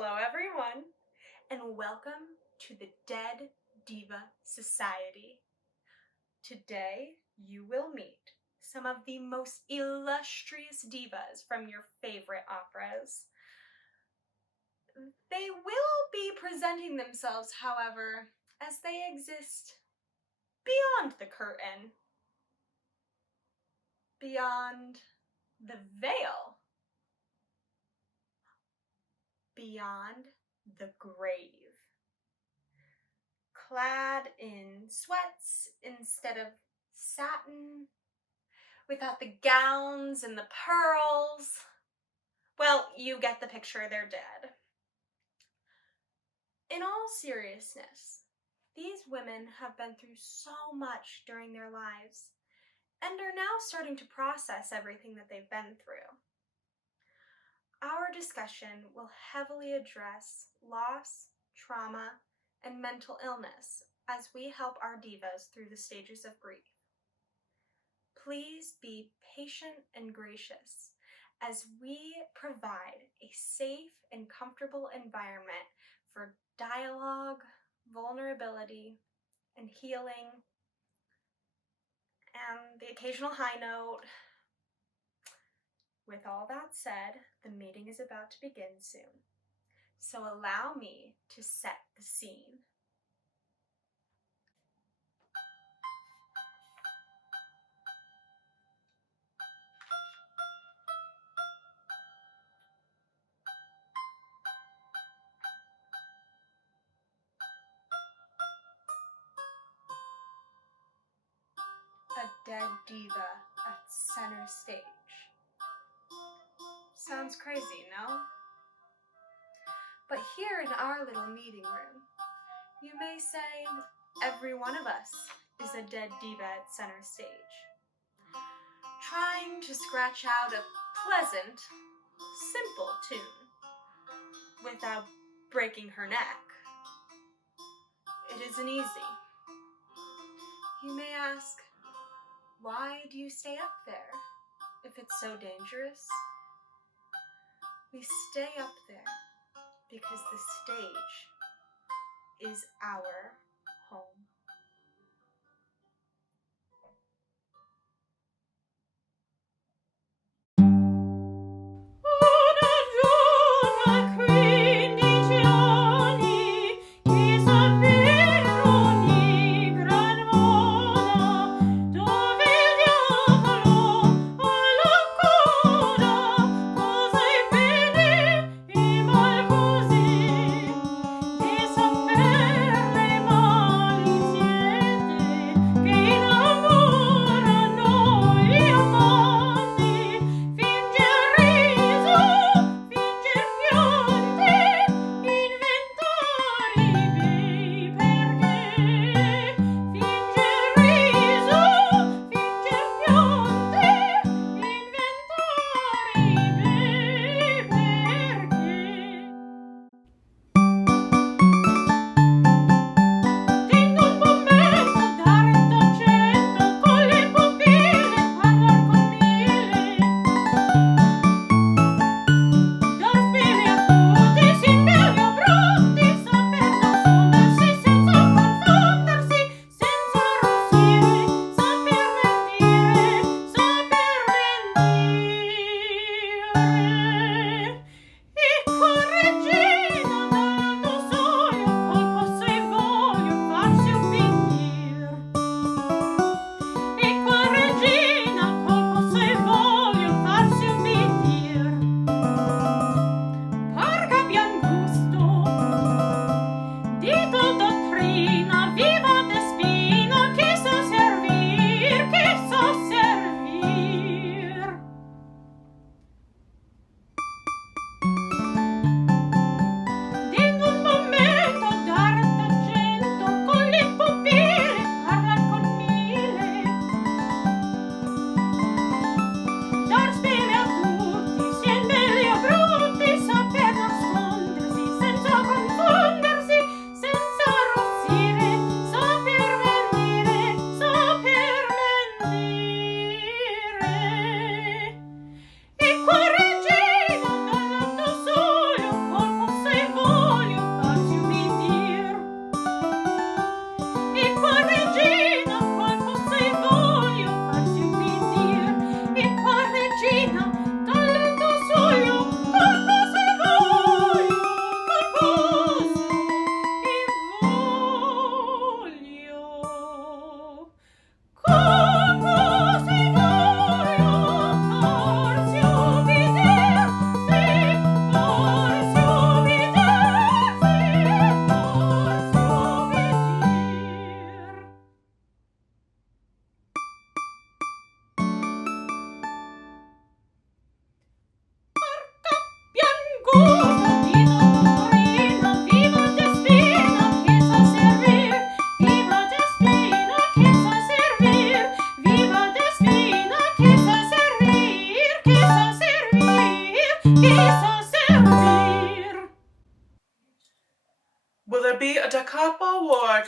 Hello everyone, and welcome to the Dead Diva Society. Today you will meet some of the most illustrious divas from your favorite operas. They will be presenting themselves, however, as they exist beyond the curtain, beyond the veil, beyond the grave. Clad in sweats instead of satin, without the gowns and the pearls. Well, you get the picture, they're dead. In all seriousness, these women have been through so much during their lives and are now starting to process everything that they've been through. Our discussion will heavily address loss, trauma, and mental illness as we help our divas through the stages of grief. Please be patient and gracious as we provide a safe and comfortable environment for dialogue, vulnerability, and healing, and the occasional high note. With all that said, the meeting is about to begin soon, so allow me to set the scene. A dead diva at center stage. Sounds crazy, no? But here in our little meeting room, you may say every one of us is a dead diva at center stage, trying to scratch out a pleasant, simple tune without breaking her neck. It isn't easy. You may ask, why do you stay up there if it's so dangerous? We stay up there because the stage is our home.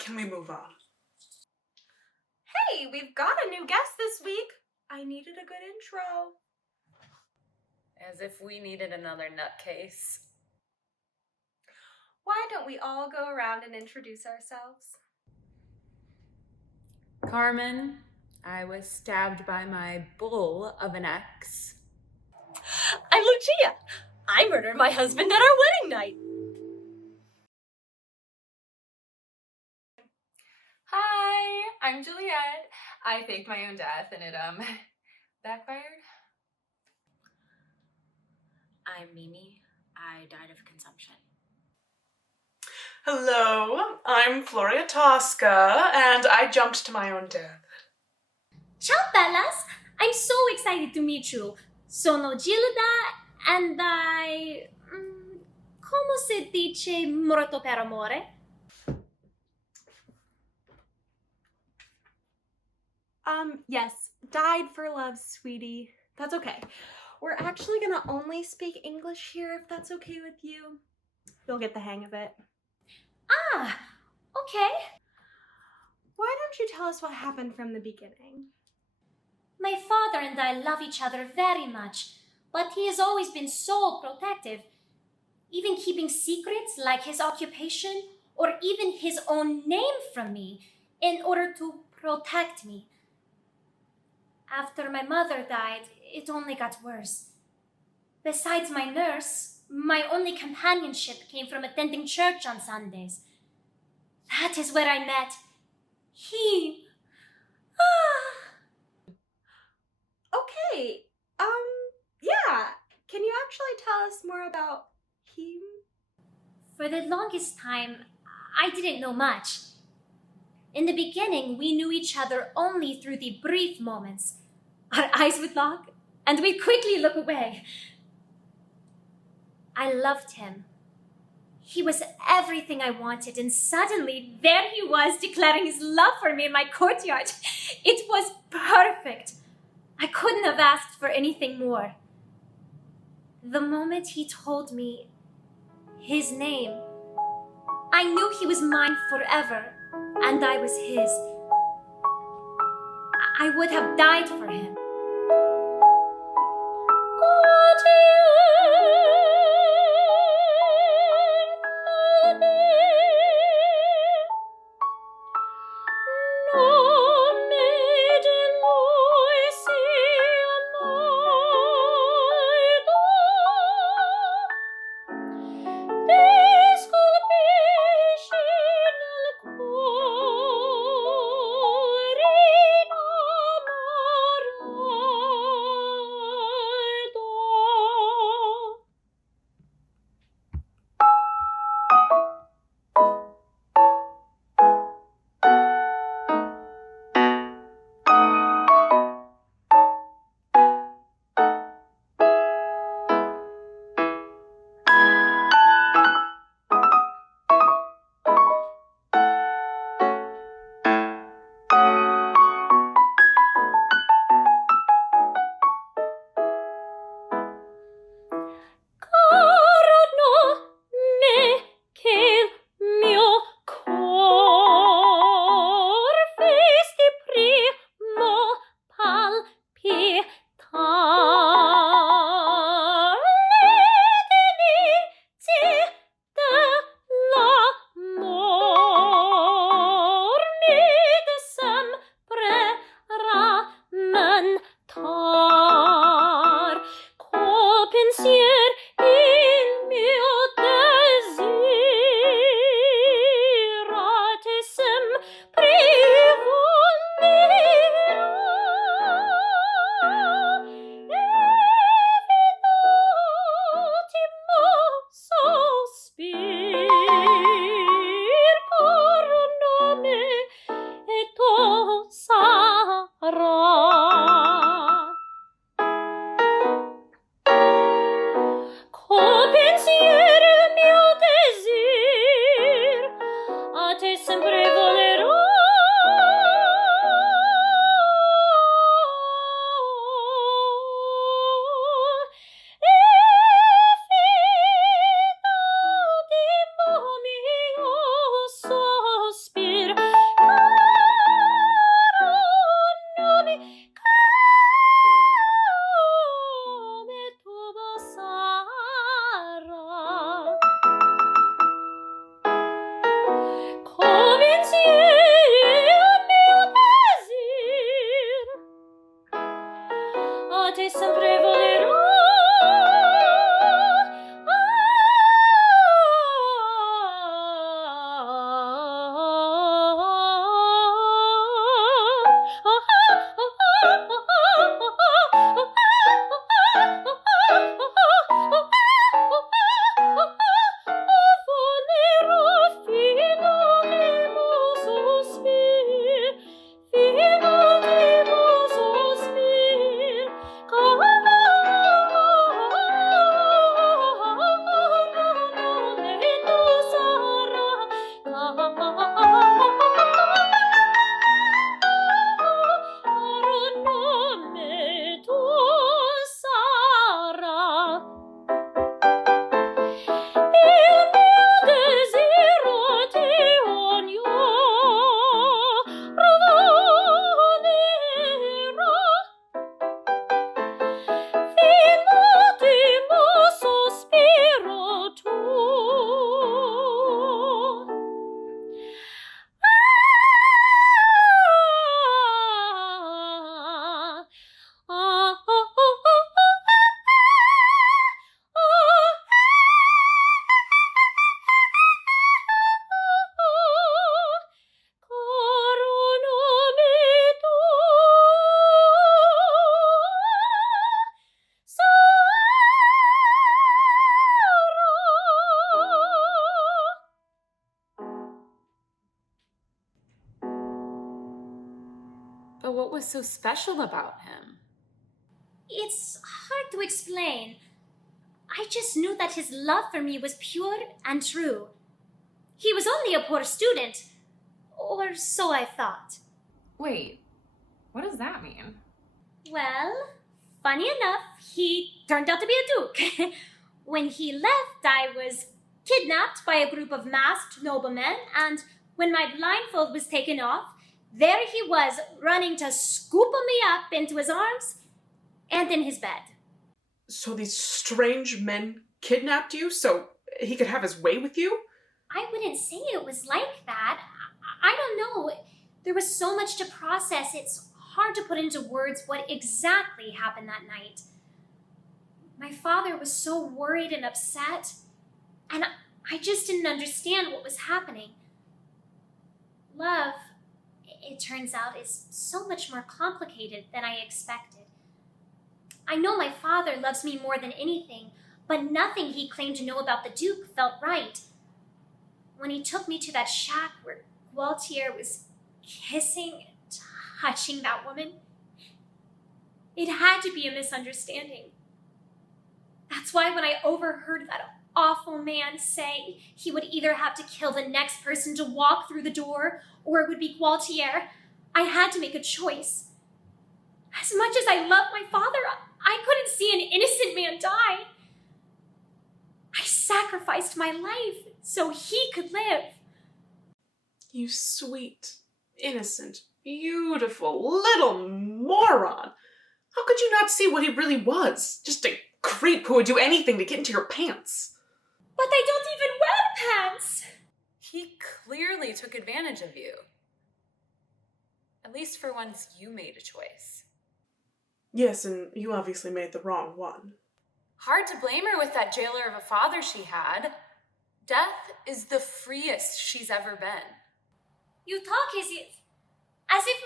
can we move on? Hey, we've got a new guest this week. I needed a good intro. As if we needed another nutcase. Why don't we all go around and introduce ourselves? Carmen, I was stabbed by my bull of an ex. I'm Lucia. I murdered my husband at our wedding night. Hi, I'm Juliette. I faked my own death and it backfired. I'm Mimi. I died of consumption. Hello, I'm Floria Tosca, and I jumped to my own death. Ciao, bellas! I'm so excited to meet you. Sono Gilda, and I... Como se dice morto per amore? Yes, died for love, sweetie. That's okay. We're actually gonna only speak English here if that's okay with you. You'll get the hang of it. Ah, okay. Why don't you tell us what happened from the beginning? My father and I love each other very much, but he has always been so protective, even keeping secrets like his occupation or even his own name from me in order to protect me. After my mother died, it only got worse. Besides my nurse, my only companionship came from attending church on Sundays. That is where I met he. Okay, yeah. Can you actually tell us more about him? For the longest time, I didn't know much. In the beginning, we knew each other only through the brief moments. Our eyes would lock, and we'd quickly look away. I loved him. He was everything I wanted, and suddenly there he was declaring his love for me in my courtyard. It was perfect. I couldn't have asked for anything more. The moment he told me his name, I knew he was mine forever, and I was his. I would have died for him. was so special about him? It's hard to explain. I just knew that his love for me was pure and true. He was only a poor student, or so I thought. Wait, what does that mean? Well, funny enough, he turned out to be a duke. When he left, I was kidnapped by a group of masked noblemen, and when my blindfold was taken off, there he was, running to scoop me up into his arms and in his bed. So these strange men kidnapped you so he could have his way with you? I wouldn't say it was like that. I don't know. There was so much to process, it's hard to put into words what exactly happened that night. My father was so worried and upset, and I just didn't understand what was happening. Love, it turns out, is so much more complicated than I expected. I know my father loves me more than anything, but nothing he claimed to know about the Duke felt right. When he took me to that shack where Gualtier was kissing and touching that woman, it had to be a misunderstanding. That's why when I overheard that awful man say he would either have to kill the next person to walk through the door, or it would be Gualtier, I had to make a choice. As much as I loved my father, I couldn't see an innocent man die. I sacrificed my life so he could live. You sweet, innocent, beautiful little moron. How could you not see what he really was? Just a creep who would do anything to get into your pants. But I don't even wear pants. He clearly took advantage of you. At least for once you made a choice. Yes, and you obviously made the wrong one. Hard to blame her with that jailer of a father she had. Death is the freest she's ever been. You talk as if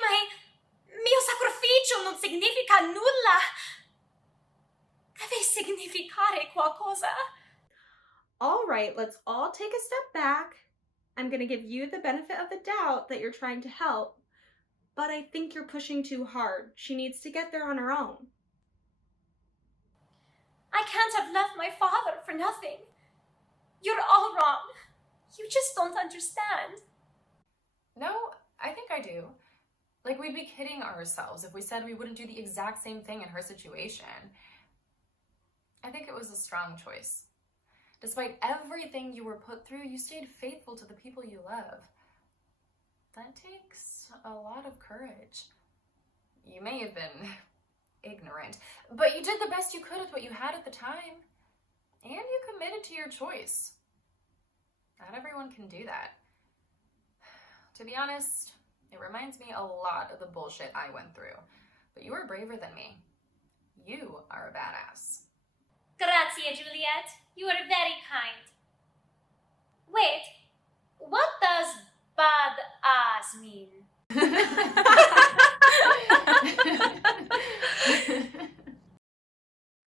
my mio sacrificio non significa nulla. Deve significare qualcosa. All right, let's all take a step back. I'm going to give you the benefit of the doubt that you're trying to help, but I think you're pushing too hard. She needs to get there on her own. I can't have left my father for nothing. You're all wrong. You just don't understand. No, I think I do. Like, we'd be kidding ourselves if we said we wouldn't do the exact same thing in her situation. I think it was a strong choice. Despite everything you were put through, you stayed faithful to the people you love. That takes a lot of courage. You may have been ignorant, but you did the best you could with what you had at the time. And you committed to your choice. Not everyone can do that. To be honest, it reminds me a lot of the bullshit I went through. But you were braver than me. You are a badass. Grazie, Juliette. You are very kind. Wait, what does badass mean?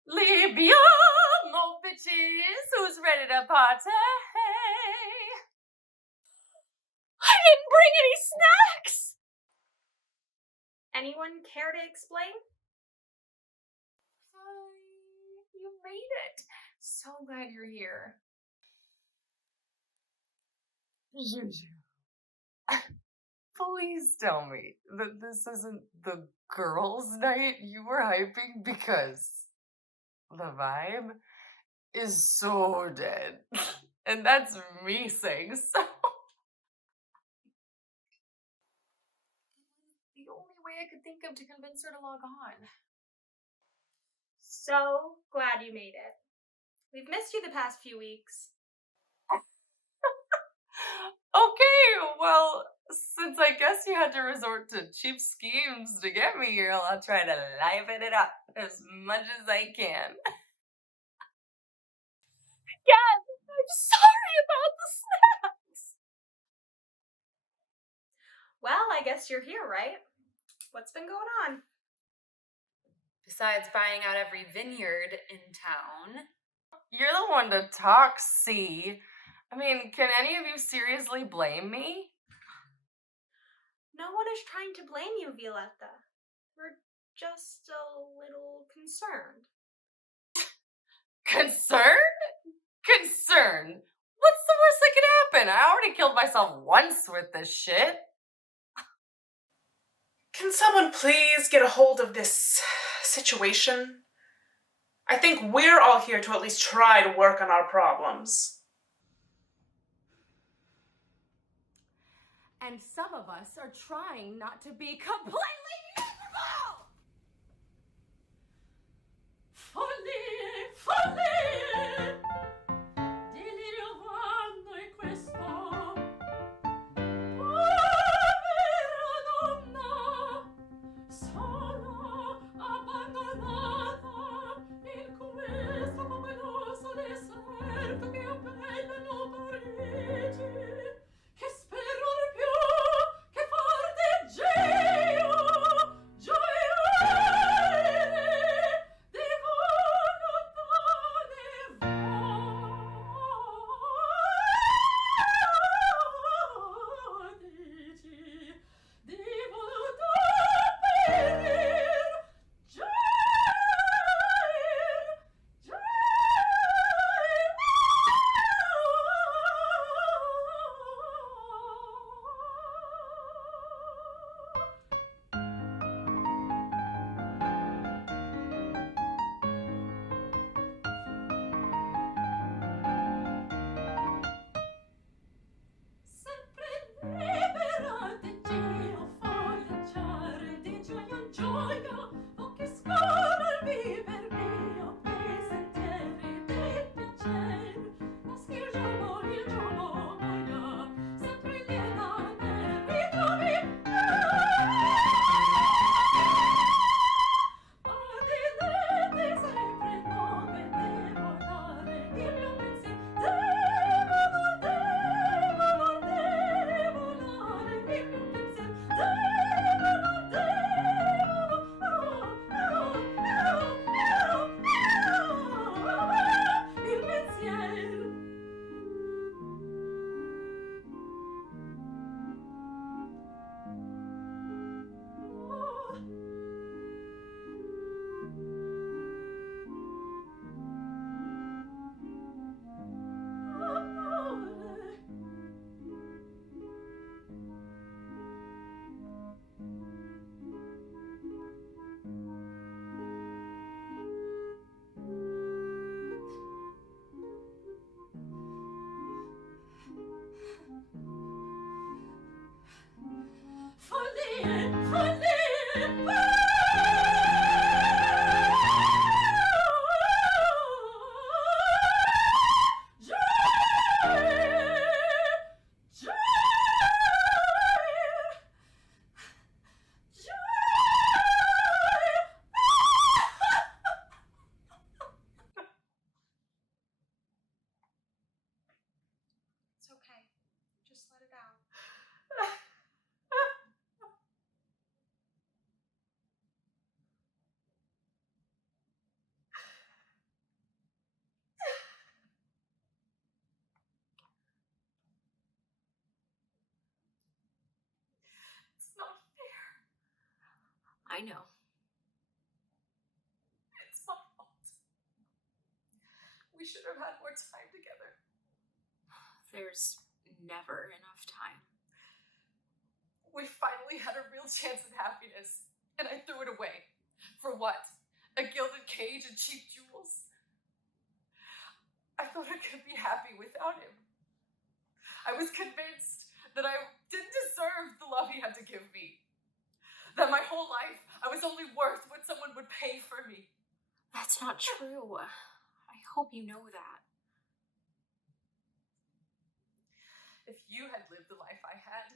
Libiamo, bitches! Who's ready to party? I didn't bring any snacks! Anyone care to explain? You made it. So glad you're here. Please tell me that this isn't the girls' night you were hyping, because the vibe is so dead. And that's me saying so. The only way I could think of to convince her to log on. So glad you made it. We've missed you the past few weeks. Okay, well, since I guess you had to resort to cheap schemes to get me here, I'll try to liven it up as much as I can. Yes, I'm sorry about the snacks! Well, I guess you're here, right? What's been going on? Besides buying out every vineyard in town. You're the one to talk, see? I mean, can any of you seriously blame me? No one is trying to blame you, Violetta. We're just a little concerned. Concerned? Concerned? What's the worst that could happen? I already killed myself once with this shit. Can someone please get a hold of this situation? I think we're all here to at least try to work on our problems. And some of us are trying not to be completely miserable! Follie, follie! Delirio vanno è questo. Povera donna, sola, abbandonata, in questo pomenoso deserto che appellano Parigi. Che spero più che forte Geo, gioiare di volutane vodici, di voluto perir, sempre libera di Dio, fogliacciare di gioia in gioia, o che scorra il viver mio per i sentieri del piacer. Ma sì il giorno moia, sempre lieta ne ritrovi. Adilete sempre nuove devo dare il mio pensier. Devo dare il mio pensier. Il pensier. Follie, It's okay. Just let it out. It's not fair. I know. It's my fault. We should have had more time together. There's never enough time. We finally had a real chance at happiness, and I threw it away. For what? A gilded cage and cheap jewels? I thought I could be happy without him. I was convinced that I didn't deserve the love he had to give me. That my whole life I was only worth what someone would pay for me. That's not true. I hope you know that. If you had lived the life I had,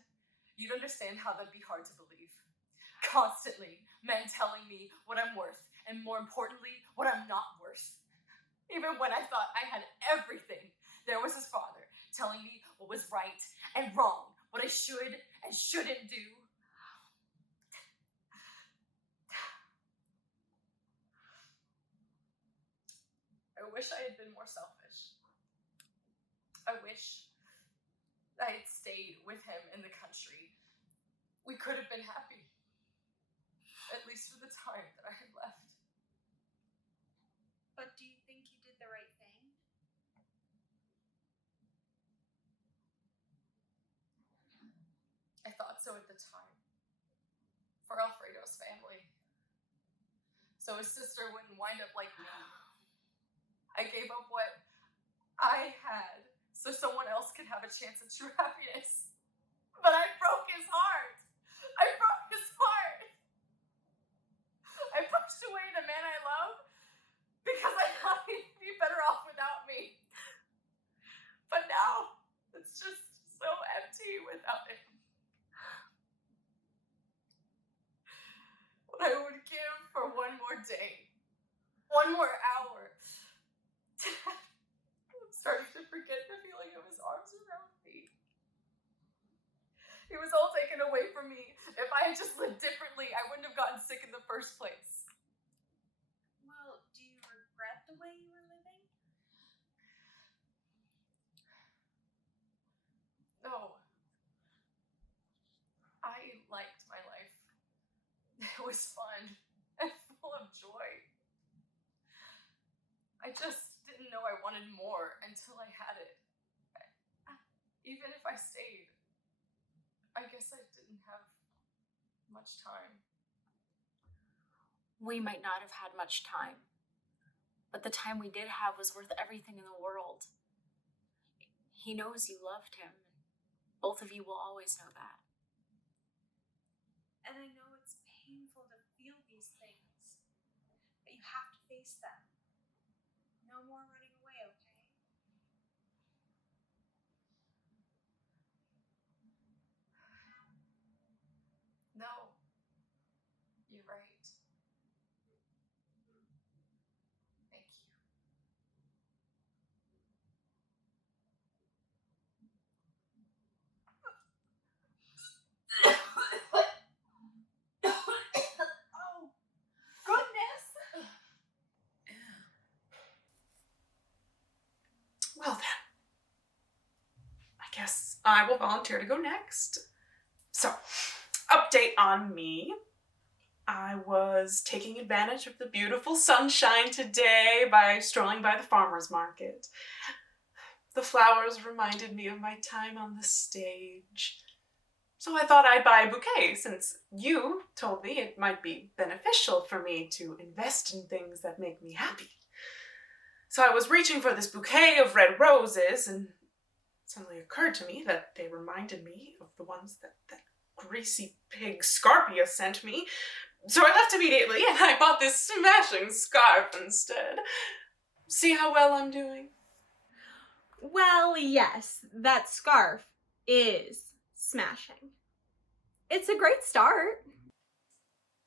you'd understand how that'd be hard to believe. Constantly, men telling me what I'm worth, and more importantly, what I'm not worth. Even when I thought I had everything, there was his father telling me what was right and wrong, what I should and shouldn't do. I wish I had been more selfish. I wish I had stayed with him in the country. We could have been happy. At least for the time that I had left. But do you think you did the right thing? I thought so at the time. For Alfredo's family. So his sister wouldn't wind up like me. I gave up what I had so someone else could have a chance at true happiness. But I broke his heart. I broke his heart. I pushed away the man I love because I thought he'd be better off without me. But now, it's just so empty without him. What I would give for one more day, one more hour. I'm starting to forget the feeling of his arms around me. It was all taken away from me. If I had just lived differently, I wouldn't have gotten sick in the first place. Well, do you regret the way you were living? No. I liked my life. It was fun and full of joy. I just didn't know I wanted more until I had it. Even if I stayed, I guess I didn't have much time. We might not have had much time, but the time we did have was worth everything in the world. He knows you loved him. Both of you will always know that. And I know it's painful to feel these things, but you have to face them. No more running away, okay? No, you're right. Thank you. Oh, goodness! Well then, I guess I will volunteer to go next. So, update on me. I was taking advantage of the beautiful sunshine today by strolling by the farmer's market. The flowers reminded me of my time on the stage. So I thought I'd buy a bouquet since you told me it might be beneficial for me to invest in things that make me happy. So I was reaching for this bouquet of red roses, and it suddenly occurred to me that they reminded me of the ones that greasy pig Scarpia sent me. So I left immediately, and I bought this smashing scarf instead. See how well I'm doing? Well, yes, that scarf is smashing. It's a great start.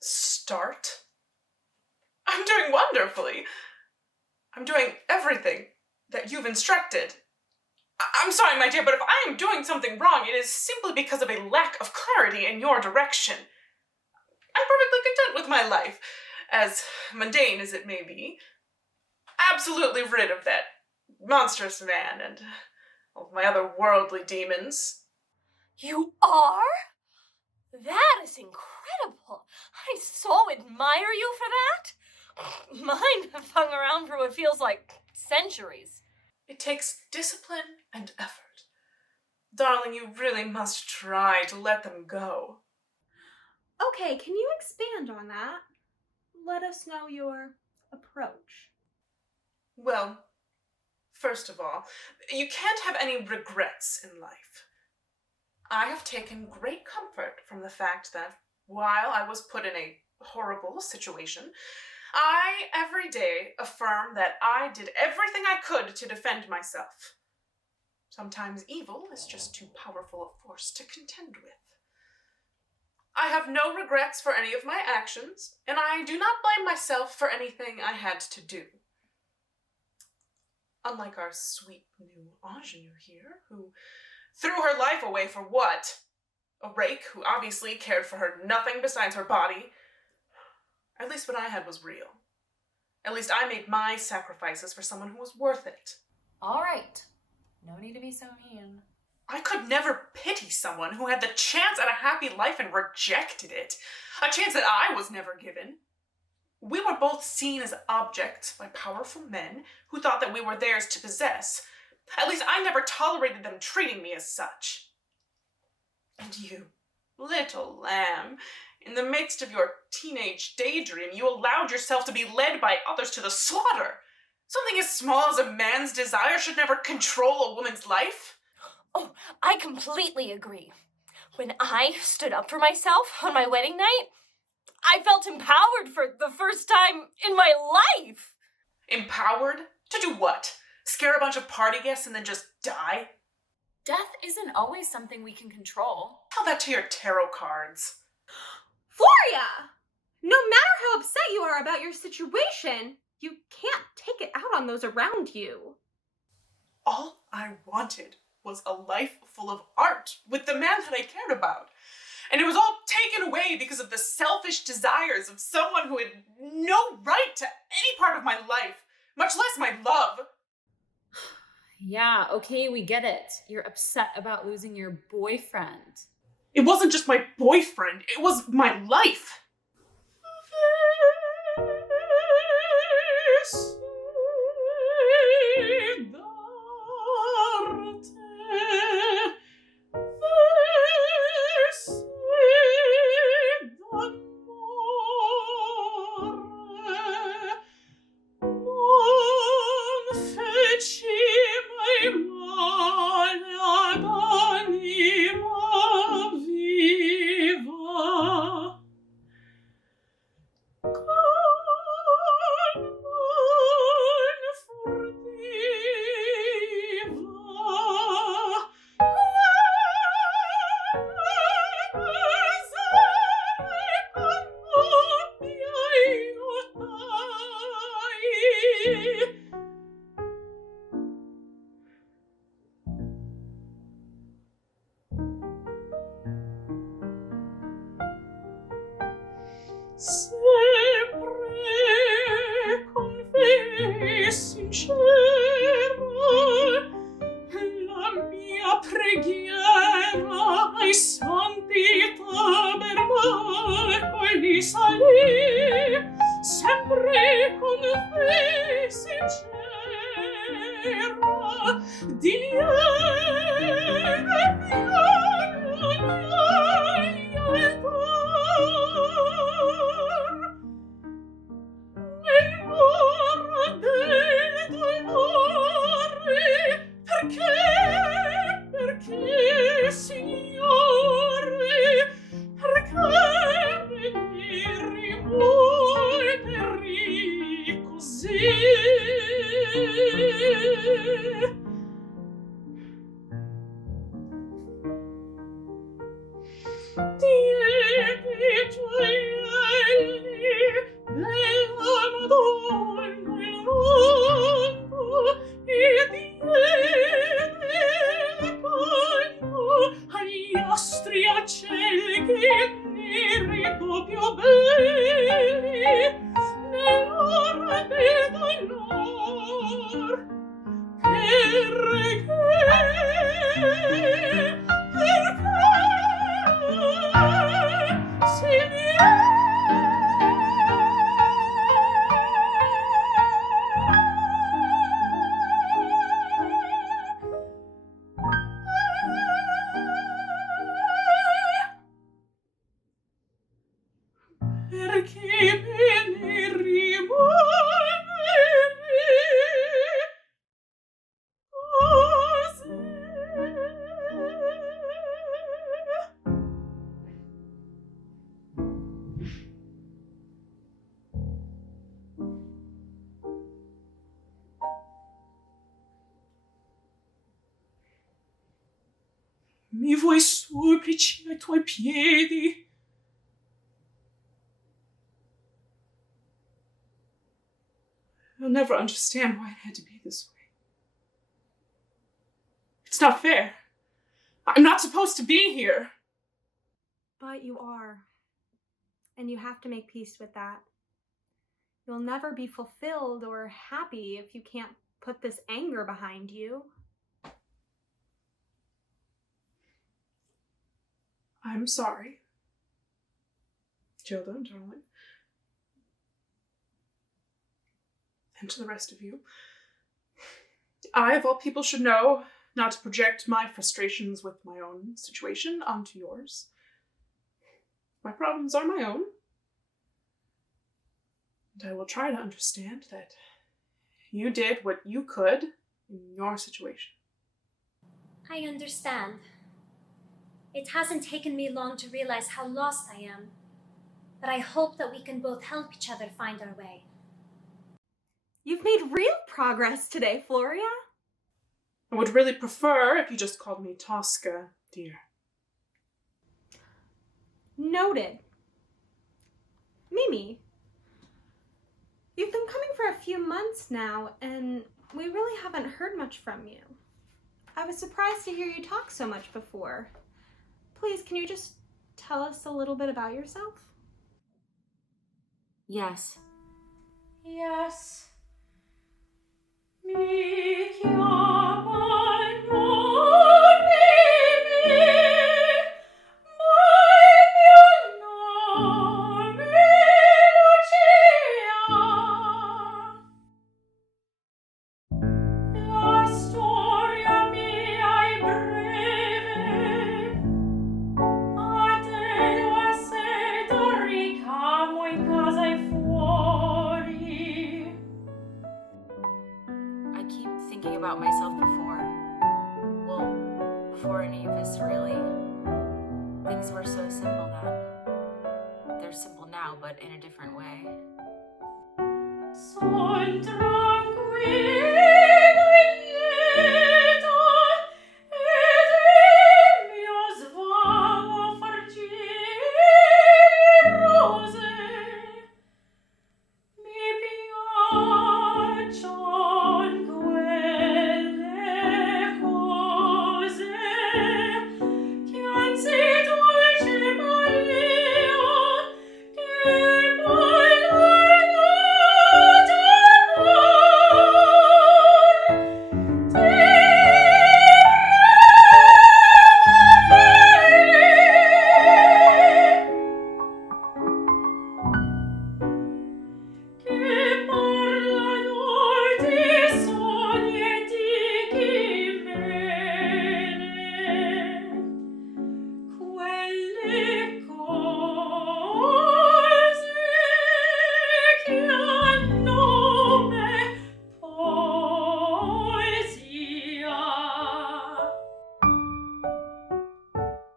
Start? I'm doing wonderfully. I'm doing everything that you've instructed. I'm sorry, my dear, but if I am doing something wrong, it is simply because of a lack of clarity in your direction. I'm perfectly content with my life, as mundane as it may be. Absolutely rid of that monstrous man and all of my other worldly demons. You are? That is incredible. I so admire you for that. Mine have hung around for what feels like centuries. It takes discipline and effort. Darling, you really must try to let them go. Okay, can you expand on that? Let us know your approach. Well, first of all, you can't have any regrets in life. I have taken great comfort from the fact that while I was put in a horrible situation, I every day affirm that I did everything I could to defend myself. Sometimes evil is just too powerful a force to contend with. I have no regrets for any of my actions, and I do not blame myself for anything I had to do. Unlike our sweet new ingenue here, who threw her life away for what? A rake who obviously cared for her nothing besides her body. At least what I had was real. At least I made my sacrifices for someone who was worth it. All right. No need to be so mean. I could never pity someone who had the chance at a happy life and rejected it. A chance that I was never given. We were both seen as objects by powerful men who thought that we were theirs to possess. At least I never tolerated them treating me as such. And you, little lamb, in the midst of your teenage daydream, you allowed yourself to be led by others to the slaughter. Something as small as a man's desire should never control a woman's life. Oh, I completely agree. When I stood up for myself on my wedding night, I felt empowered for the first time in my life. Empowered? To do what? Scare a bunch of party guests and then just die? Death isn't always something we can control. Tell that to your tarot cards. Floria! No matter how upset you are about your situation, you can't take it out on those around you. All I wanted was a life full of art with the man that I cared about. And it was all taken away because of the selfish desires of someone who had no right to any part of my life, much less my love. Yeah, okay, we get it. You're upset about losing your boyfriend. It wasn't just my boyfriend, it was my life. Mi vuoi supplici ai tuoi piedi? I'll never understand why it had to be this way. It's not fair. I'm not supposed to be here. But you are. And you have to make peace with that. You'll never be fulfilled or happy if you can't put this anger behind you. I'm sorry. Gilda, darling. And to the rest of you. I, of all people, should know not to project my frustrations with my own situation onto yours. My problems are my own. And I will try to understand that you did what you could in your situation. I understand. It hasn't taken me long to realize how lost I am, but I hope that we can both help each other find our way. You've made real progress today, Floria. I would really prefer if you just called me Tosca, dear. Noted. Mimi, you've been coming for a few months now, and we really haven't heard much from you. I was surprised to hear you talk so much before. Please, can you just tell us a little bit about yourself? Yes. Yes. Mi chiamano Mimi, ma il mio nome Lucia. La storia mia è breve, a te lo assedo ricamo in casa e fuori. I keep thinking about myself before. Well, before any of this, really. Things were so simple then. They're simple now, but in a different way. Son tranquilla e lieta, ed il mio svago far giri rose. Mi piaccion quelle cose che anzi dolce Maria, che poi l'hanno d'amor. Che parlano di sogni e di chimere, quelle cose che hanno nome poesia.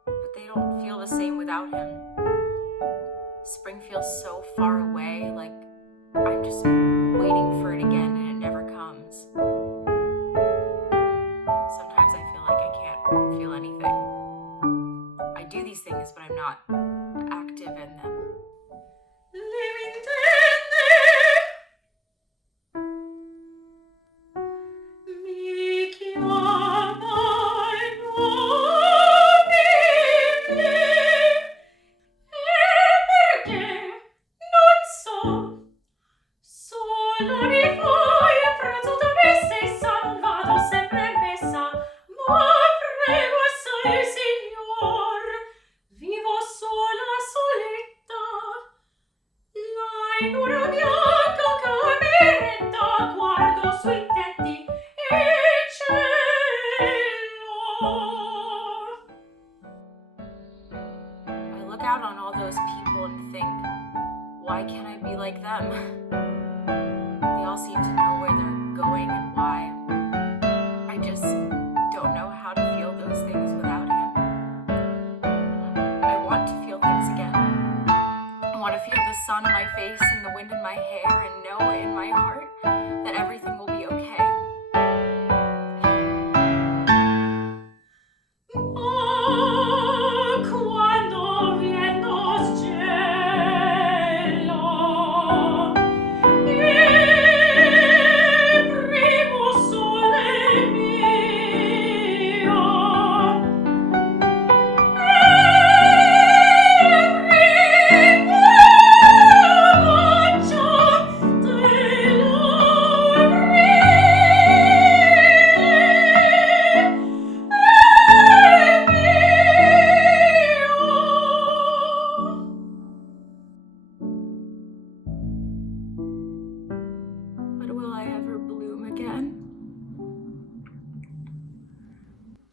But they don't feel the same without him. Spring feels so far away, like I'm just waiting for it again and it never comes. Sometimes I feel like I can't feel anything. I do these things, but I'm not active in them. Mi chiamano Mimi, e perché non so. Sola mi fai a pranzo da me stessa, non vado sempre messa, ma prego assai, Signor, vivo sola.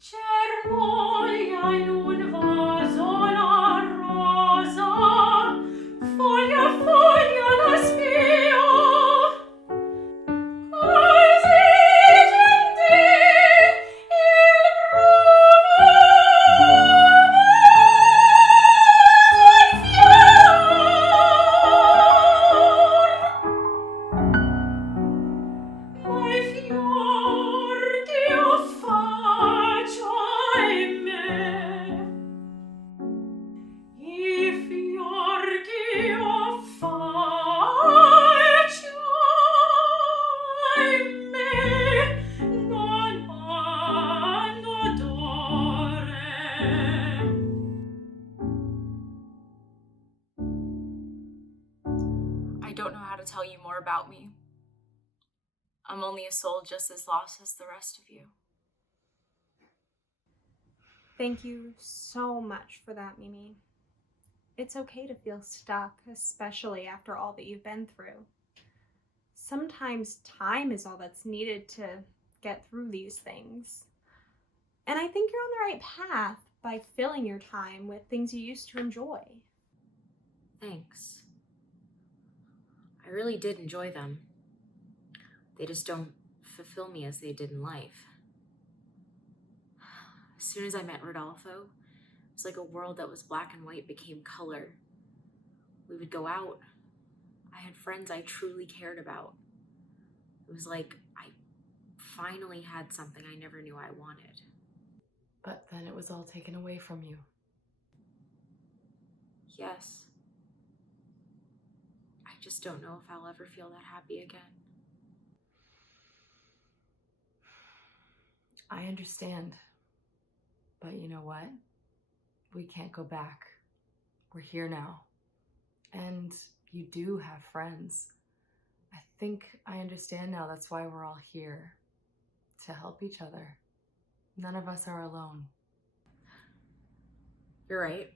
Cermoia in un vaso la rosa, foglia a foglia la spio. Così gentil il profumo il fior ch'io faccio, ahimè, i fior ch'io faccio, ahimè, non hanno odore. I don't know how to tell you more about me. I'm only a soul just as lost as the rest of you. Thank you so much for that, Mimi. It's okay to feel stuck, especially after all that you've been through. Sometimes time is all that's needed to get through these things. And I think you're on the right path by filling your time with things you used to enjoy. Thanks. I really did enjoy them. They just don't fulfill me as they did in life. As soon as I met Rodolfo, it was like a world that was black and white became color. We would go out. I had friends I truly cared about. It was like I finally had something I never knew I wanted. But then it was all taken away from you. Yes. I just don't know if I'll ever feel that happy again. I understand. But you know what? We can't go back. We're here now. And you do have friends. I think I understand now. That's why we're all here. To help each other. None of us are alone. You're right.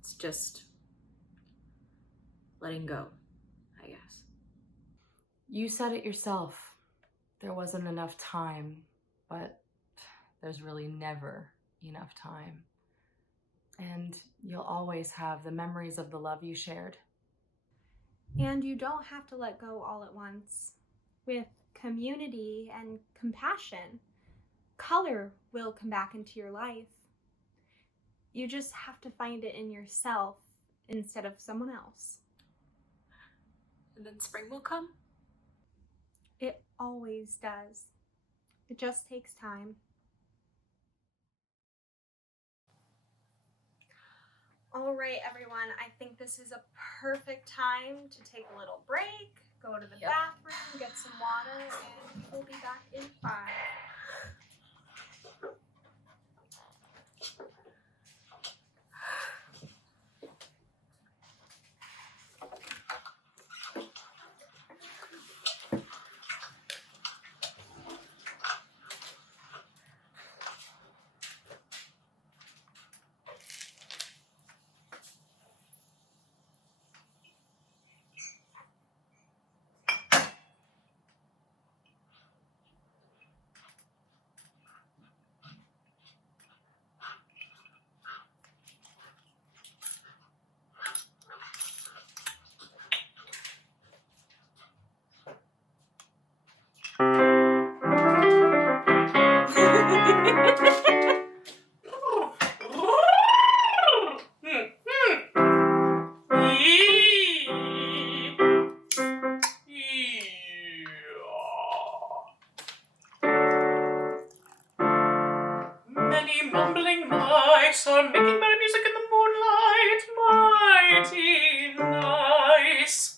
It's just letting go, I guess. You said it yourself. There wasn't enough time, but there's really never enough time. And you'll always have the memories of the love you shared. And you don't have to let go all at once. With community and compassion, color will come back into your life. You just have to find it in yourself instead of someone else. And then spring will come? It always does. It just takes time. All right, everyone, I think this is a perfect time to take a little break, go to the bathroom, get some water, and we will be back in 5. Many mumbling mice are making merry music in the moonlight, mighty nice.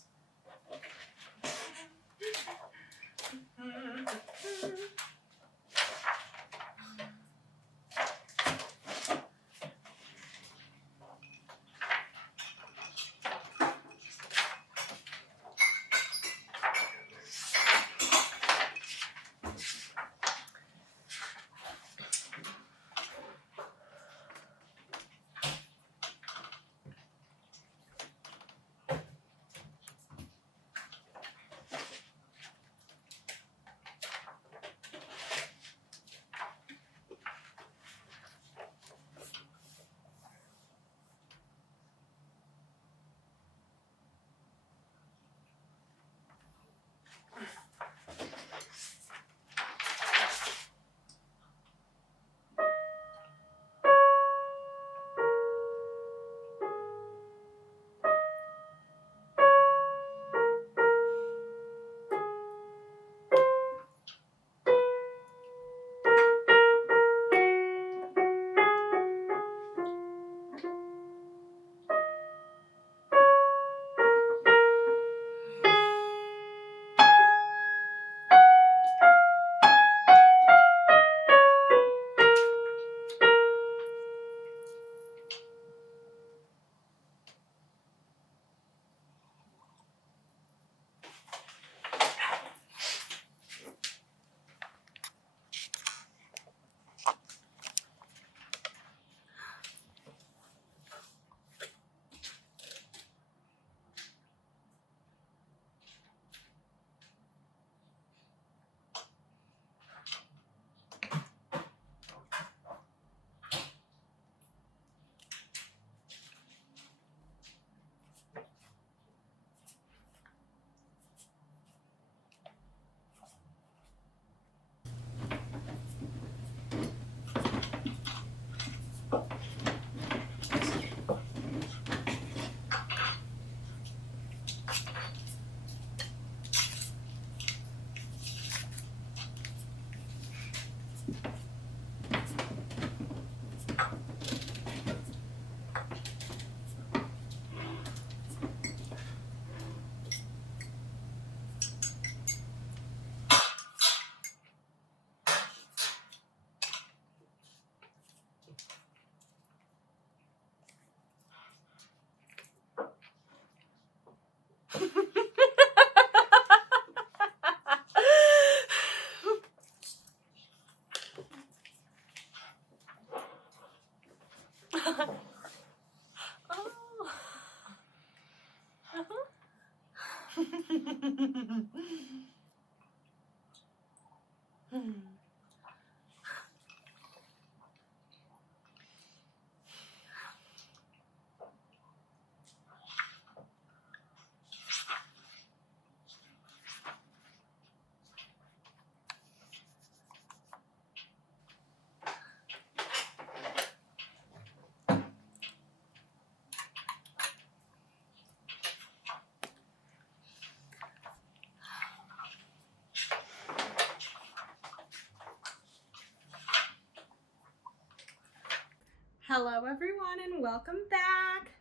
Hello everyone and welcome back.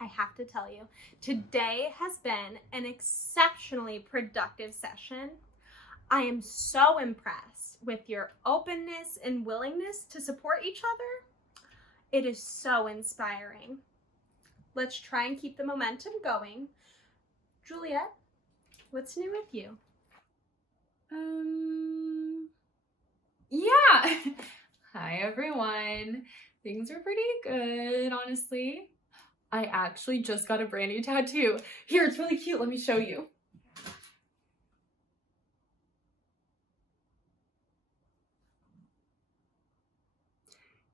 I have to tell you, today has been an exceptionally productive session. I am so impressed with your openness and willingness to support each other. It is so inspiring. Let's try and keep the momentum going. Juliette, what's new with you? Yeah. Hi, everyone. Things are pretty good, honestly. I actually just got a brand new tattoo. Here, it's really cute. Let me show you.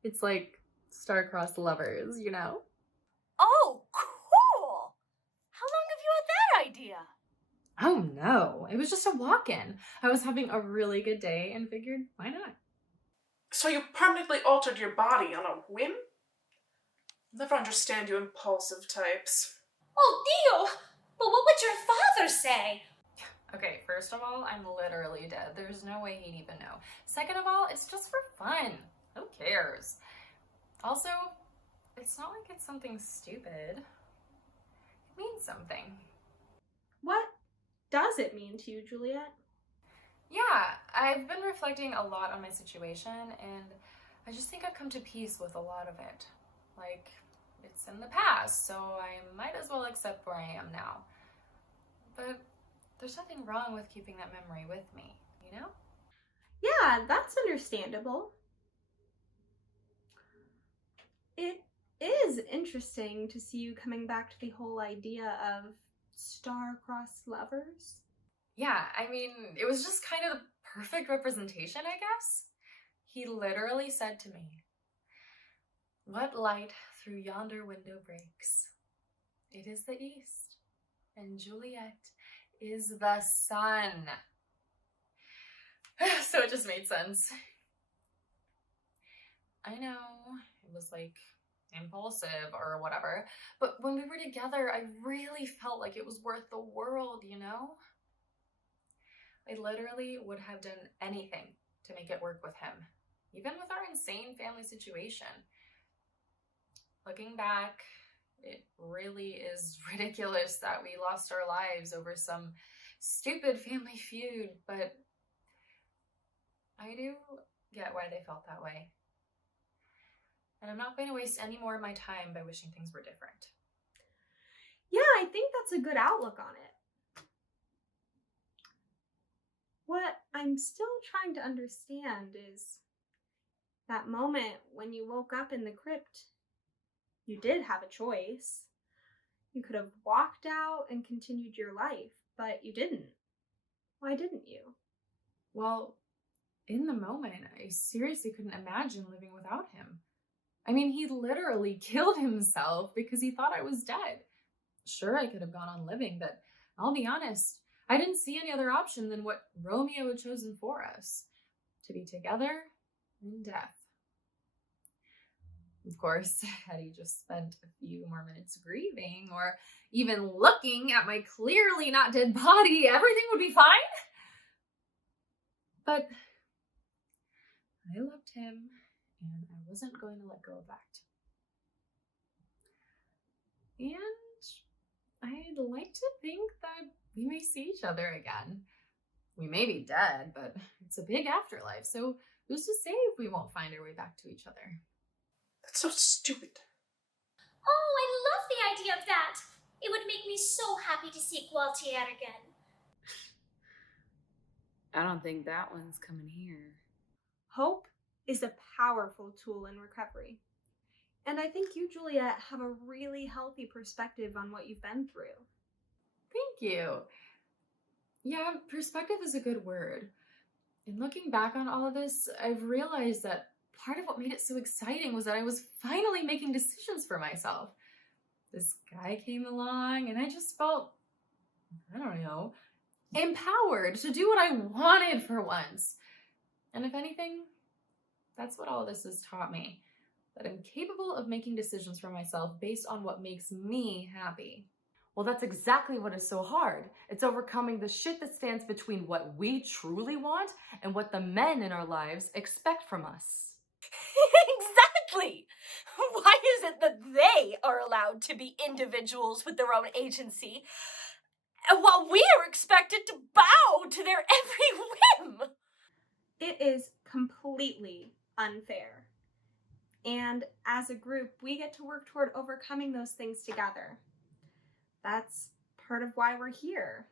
It's like star-crossed lovers, you know? Oh, cool! How long have you had that idea? Oh no, it was just a walk-in. I was having a really good day and figured, why not? So you permanently altered your body on a whim? I'll never understand you impulsive types. Oh, Dio! But what would your father say? Okay, first of all, I'm literally dead. There's no way he'd even know. Second of all, it's just for fun. Who cares? Also, it's not like it's something stupid. It means something. What does it mean to you, Juliette? Yeah, I've been reflecting a lot on my situation, and I just think I've come to peace with a lot of it. Like, it's in the past, so I might as well accept where I am now. But there's nothing wrong with keeping that memory with me, you know? Yeah, that's understandable. It is interesting to see you coming back to the whole idea of star-crossed lovers. Yeah, I mean, it was just kind of the perfect representation, I guess. He literally said to me, "What light through yonder window breaks? It is the east, and Juliette is the sun." So it just made sense. I know, it was like impulsive or whatever, but when we were together, I really felt like it was worth the world, you know? I literally would have done anything to make it work with him, even with our insane family situation. Looking back, it really is ridiculous that we lost our lives over some stupid family feud, but I do get why they felt that way. And I'm not going to waste any more of my time by wishing things were different. Yeah, I think that's a good outlook on it. What I'm still trying to understand is that moment when you woke up in the crypt. You did have a choice. You could have walked out and continued your life, but you didn't. Why didn't you? Well, in the moment, I seriously couldn't imagine living without him. I mean, he literally killed himself because he thought I was dead. Sure, I could have gone on living, but I'll be honest, I didn't see any other option than what Romeo had chosen for us, to be together in death. Of course, had he just spent a few more minutes grieving or even looking at my clearly not dead body, everything would be fine. But I loved him, and I wasn't going to let go of that. And I'd like to think that we may see each other again. We may be dead, but it's a big afterlife, so who's to say if we won't find our way back to each other? That's so stupid. Oh, I love the idea of that. It would make me so happy to see Gualtier again. I don't think that one's coming here. Hope is a powerful tool in recovery. And I think you, Juliette, have a really healthy perspective on what you've been through. Thank you. Yeah, perspective is a good word. In looking back on all of this, I've realized that part of what made it so exciting was that I was finally making decisions for myself. This guy came along and I just felt, I don't know, empowered to do what I wanted for once. And if anything, that's what all this has taught me. That I'm capable of making decisions for myself based on what makes me happy. Well, that's exactly what is so hard. It's overcoming the shit that stands between what we truly want and what the men in our lives expect from us. Exactly! Why is it that they are allowed to be individuals with their own agency, while we are expected to bow to their every whim? It is completely unfair. And as a group, we get to work toward overcoming those things together. That's part of why we're here,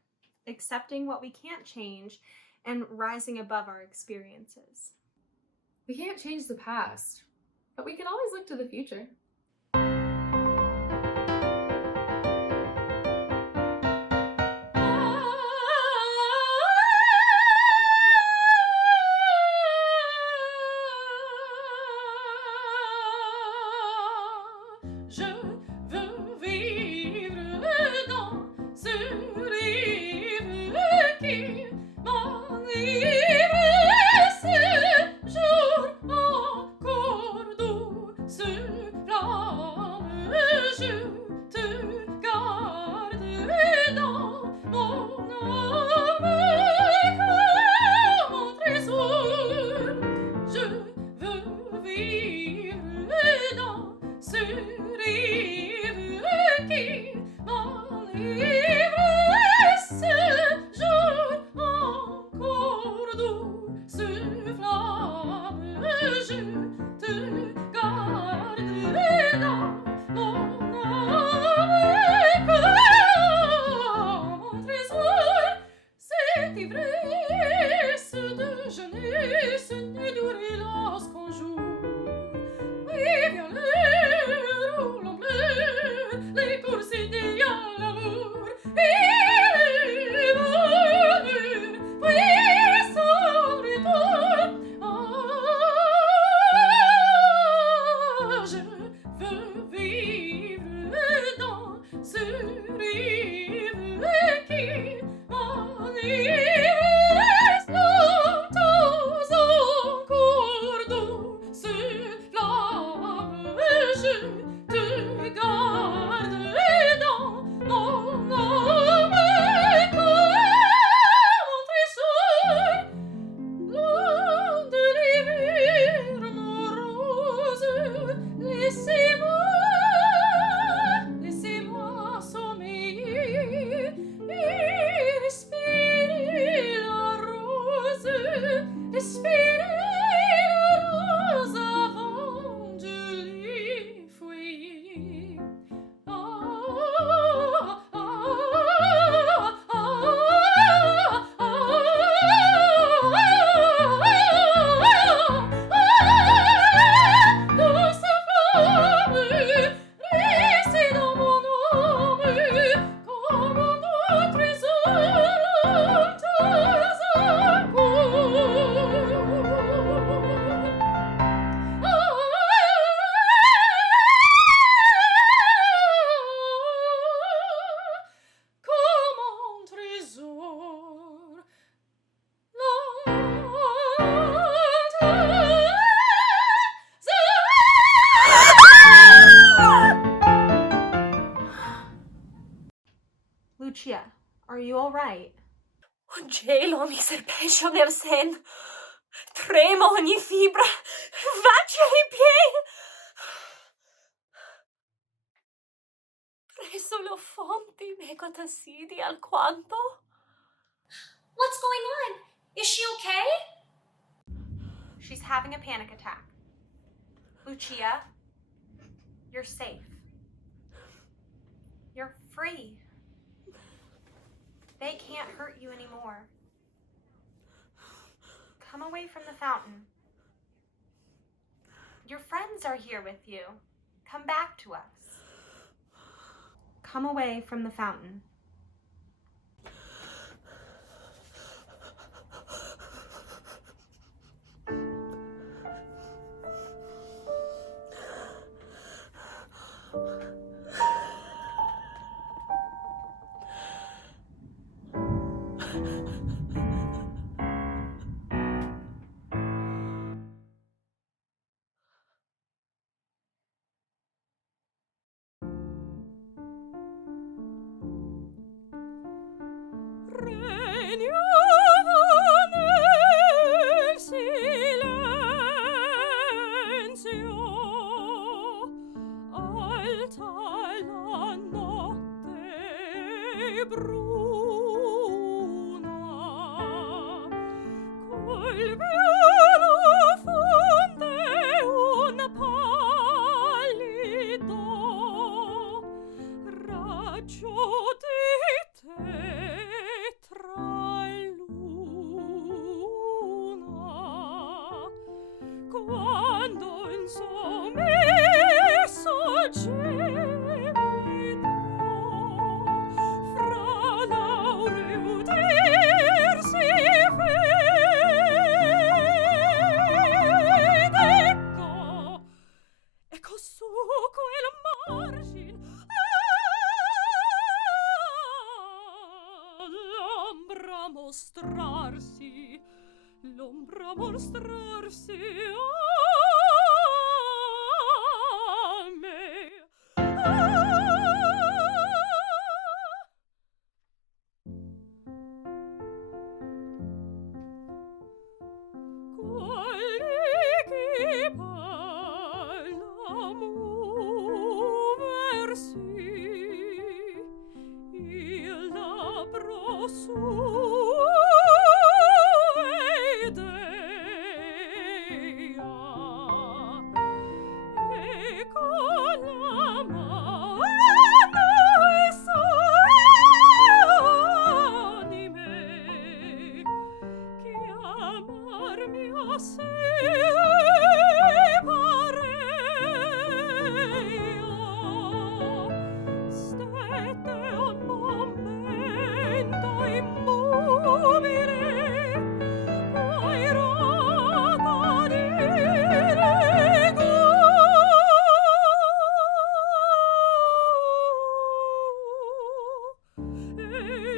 accepting what we can't change and rising above our experiences. We can't change the past, but we can always look to the future. Je veux vivre dans ce rêve qui m'enivre ce jour encore douce flamme. Je te garde dans mon âme comme mon trésor. Je veux vivre dans ce rêve qui m'enivre ce jour encore douce flamme. Je te garde dans mon âme comme mon trésor. Cette ivresse de jeunesse ne dure lorsqu'on joue. Oui, violeur ou l'ampleur, les courses idéales, l'amour et le bonheur, puis sans retour. Ah, je veux vivre dans ce rêve qui m'enivre longtemps encore douce flamme. Je te garde dans mon âme comme mon trésor. Loin de l'hiver morose, laissez-moi sommeiller et respirer la rose, avant de les fouiller. Ah, ah, ah, douce flamme, restez dans mon âme comme un trésor longtemps encore. Comme un trésor Lucia, are you all right? Un gelo mi serpeggia nel sen. Tremo ogni fibra. Vacilla i piedi. Presso le fonti meco tassidi alquanto. What's going on? Is she okay? She's having a panic attack. Lucia, you're safe. You're free. They can't hurt you anymore. Come away from the fountain. Your friends are here with you. Come back to us. Come away from the fountain. mostrarsi a me. Quelli che parla muoversi, il labbro suo vedea, e con la mano anime, che amarmi a sé parea, stette un momento immobile, poi rota di legò. E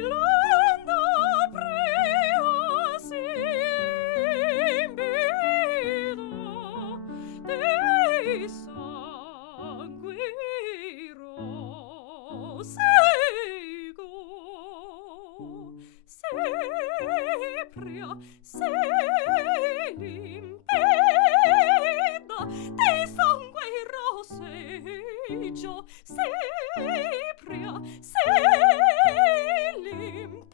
l'onda prea si imbida dei sangue roseo, sepria se l'impeda dei sangue roseo, sepria se l'impeda.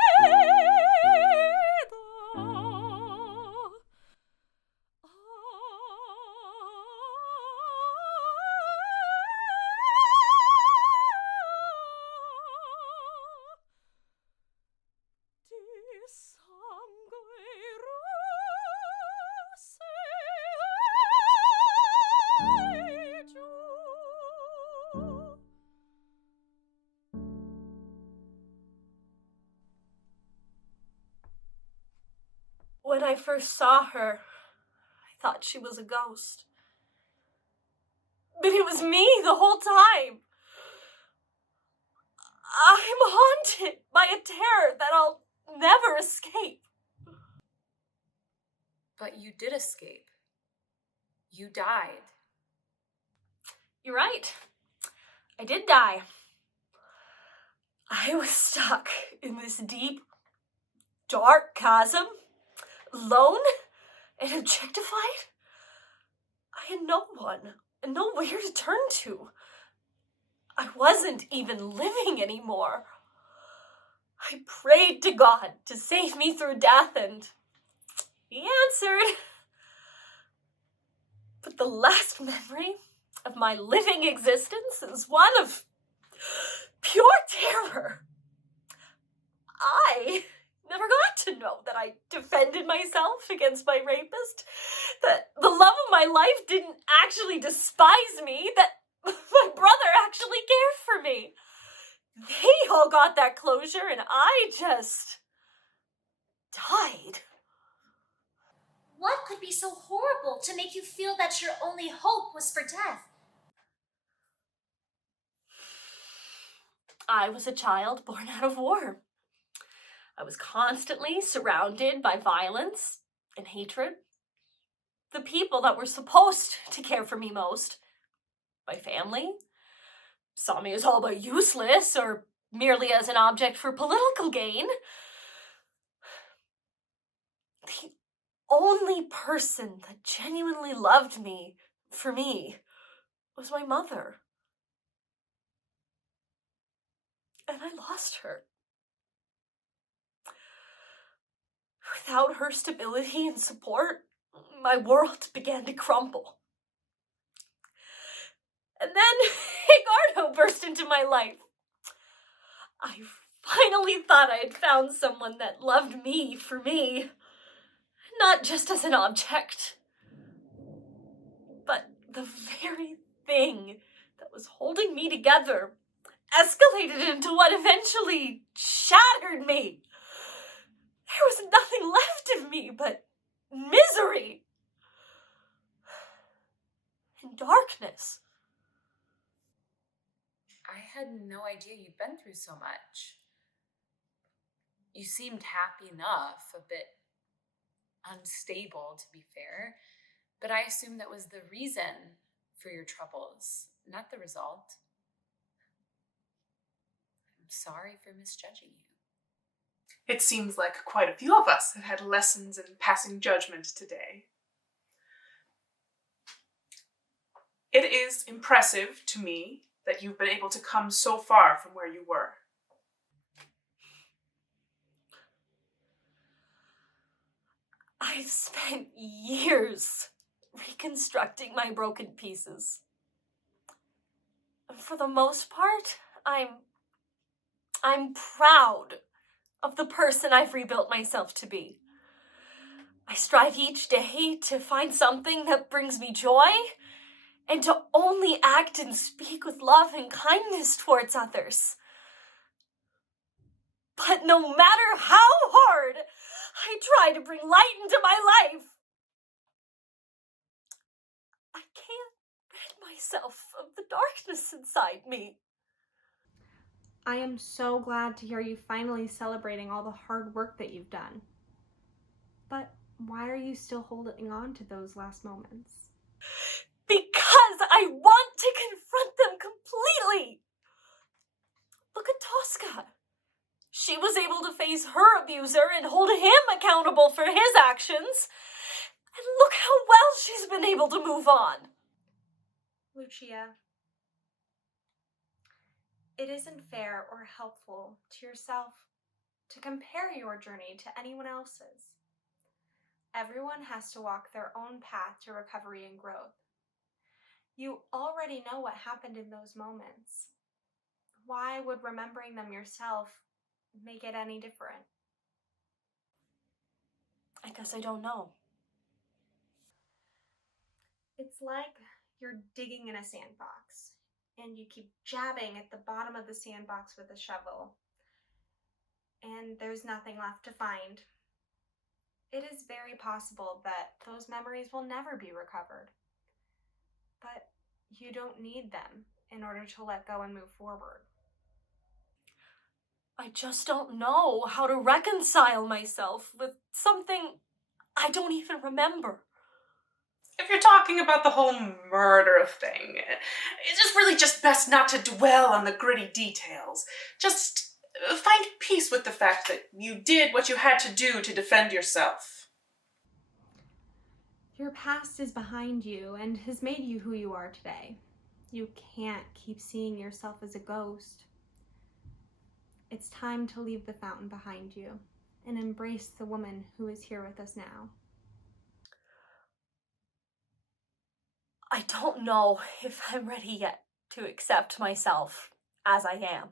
Di sangue roseo. When I first saw her, I thought she was a ghost. But it was me the whole time. I'm haunted by a terror that I'll never escape. But you did escape. You died. You're right. I did die. I was stuck in this deep, dark chasm, alone and objectified. I had no one and nowhere to turn to. I wasn't even living anymore. I prayed to God to save me through death, and he answered. But the last memory of my living existence is one of pure terror. I never got to know that I defended myself against my rapist, that the love of my life didn't actually despise me, that my brother actually cared for me. They all got that closure, and I just died. What could be so horrible to make you feel that your only hope was for death? I was a child born out of war. I was constantly surrounded by violence and hatred. The people that were supposed to care for me most, my family, saw me as all but useless or merely as an object for political gain. The only person that genuinely loved me, for me, was my mother. And I lost her. Without her stability and support, my world began to crumble. And then Edgardo burst into my life. I finally thought I had found someone that loved me for me, not just as an object. But the very thing that was holding me together escalated into what eventually shattered me. There was nothing left of me but misery and darkness. I had no idea you'd been through so much. You seemed happy enough, a bit unstable, to be fair. But I assume that was the reason for your troubles, not the result. I'm sorry for misjudging you. It seems like quite a few of us have had lessons in passing judgment today. It is impressive to me that you've been able to come so far from where you were. I've spent years reconstructing my broken pieces. And for the most part, I'm proud of the person I've rebuilt myself to be. I strive each day to find something that brings me joy and to only act and speak with love and kindness towards others. But no matter how hard I try to bring light into my life, I can't rid myself of the darkness inside me. I am so glad to hear you finally celebrating all the hard work that you've done. But why are you still holding on to those last moments? Because I want to confront them completely. Look at Tosca. She was able to face her abuser and hold him accountable for his actions. And look how well she's been able to move on. Lucia, it isn't fair or helpful to yourself to compare your journey to anyone else's. Everyone has to walk their own path to recovery and growth. You already know what happened in those moments. Why would remembering them yourself make it any different? I guess I don't know. It's like you're digging in a sandbox, and you keep jabbing at the bottom of the sandbox with a shovel, and there's nothing left to find. It is very possible that those memories will never be recovered, but you don't need them in order to let go and move forward. I just don't know how to reconcile myself with something I don't even remember. If you're talking about the whole murder thing, it's just really just best not to dwell on the gritty details. Just find peace with the fact that you did what you had to do to defend yourself. Your past is behind you and has made you who you are today. You can't keep seeing yourself as a ghost. It's time to leave the fountain behind you and embrace the woman who is here with us now. I don't know if I'm ready yet to accept myself as I am.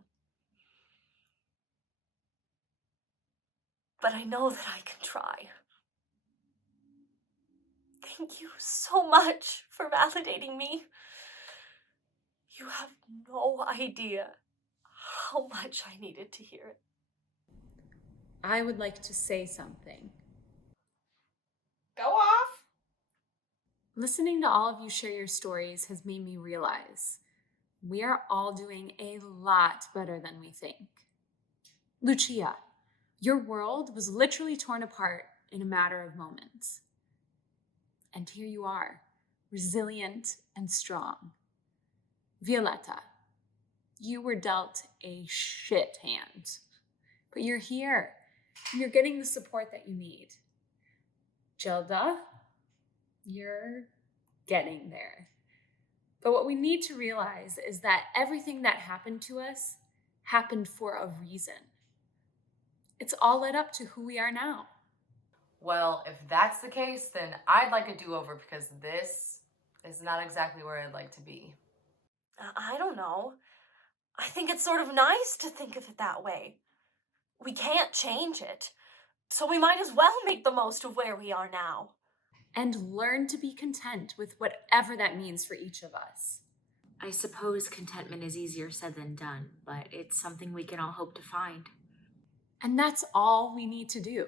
But I know that I can try. Thank you so much for validating me. You have no idea how much I needed to hear it. I would like to say something. Go off! Listening to all of you share your stories has made me realize we are all doing a lot better than we think. Lucia, your world was literally torn apart in a matter of moments. And here you are, resilient and strong. Violetta, you were dealt a shit hand, but you're here and you're getting the support that you need. Gilda, you're getting there. But what we need to realize is that everything that happened to us happened for a reason. It's all led up to who we are now. Well, if that's the case, then I'd like a do-over because this is not exactly where I'd like to be. I don't know. I think it's sort of nice to think of it that way. We can't change it, so we might as well make the most of where we are now. And learn to be content with whatever that means for each of us. I suppose contentment is easier said than done, but it's something we can all hope to find. And that's all we need to do.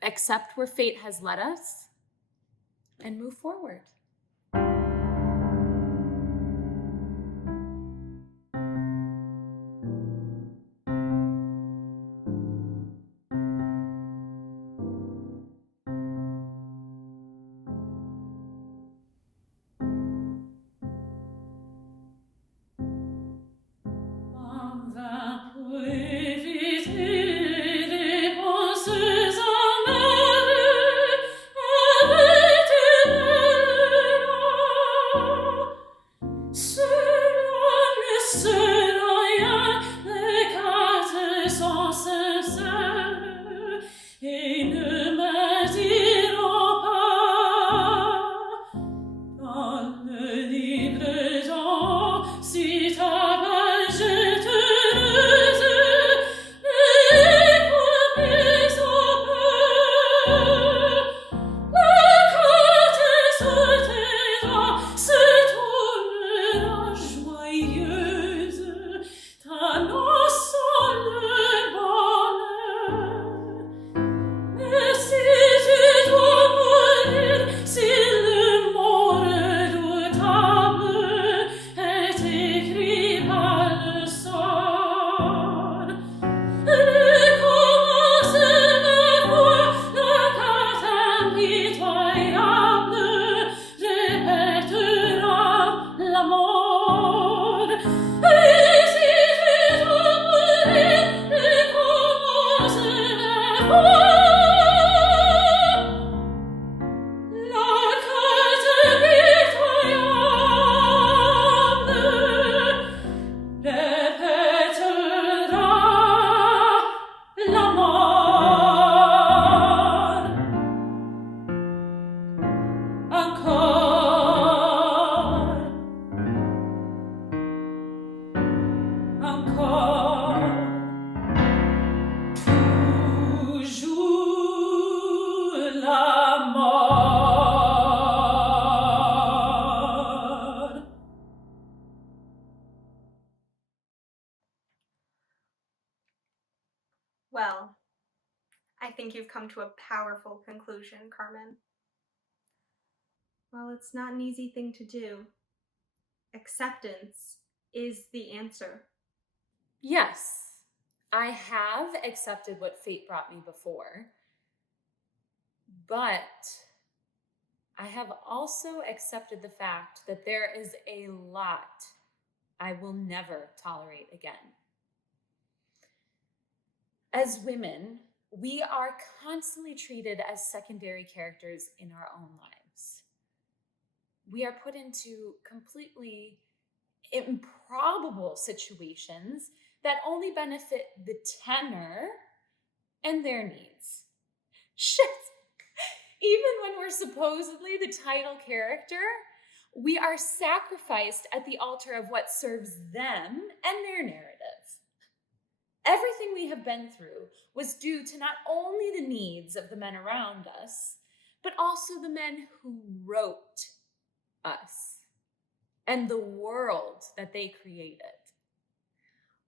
Accept where fate has led us and move forward. think you've come to a powerful conclusion, Carmen. Well, it's not an easy thing to do. Acceptance is the answer. Yes, I have accepted what fate brought me before, but I have also accepted the fact that there is a lot I will never tolerate again. As women, we are constantly treated as secondary characters in our own lives. We are put into completely improbable situations that only benefit the tenor and their needs. Shit! Even when we're supposedly the title character, we are sacrificed at the altar of what serves them and their narrative. Everything we have been through was due to not only the needs of the men around us, but also the men who wrote us and the world that they created.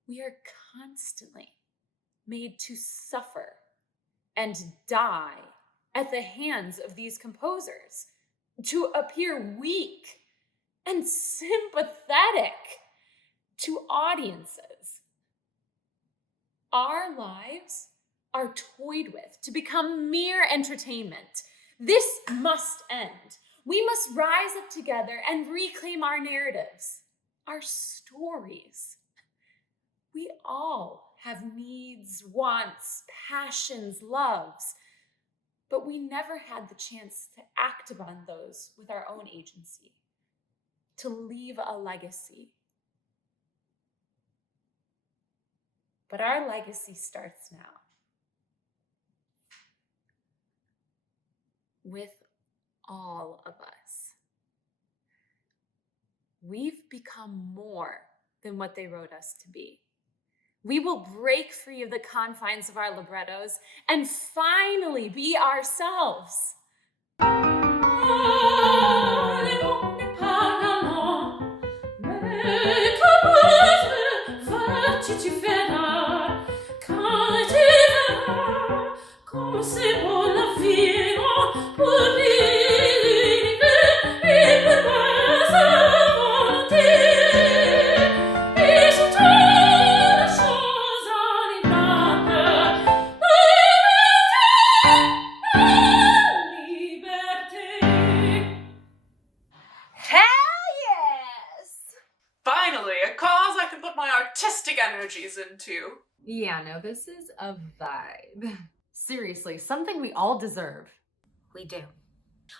We are constantly made to suffer and die at the hands of these composers, to appear weak and sympathetic to audiences. Our lives are toyed with to become mere entertainment. This must end. We must rise up together and reclaim our narratives, our stories. We all have needs, wants, passions, loves, but we never had the chance to act upon those with our own agency, to leave a legacy. But our legacy starts now. With all of us. We've become more than what they wrote us to be. We will break free of the confines of our librettos and finally be ourselves. Energies into. Yeah, no, this is a vibe. Seriously, something we all deserve. We do.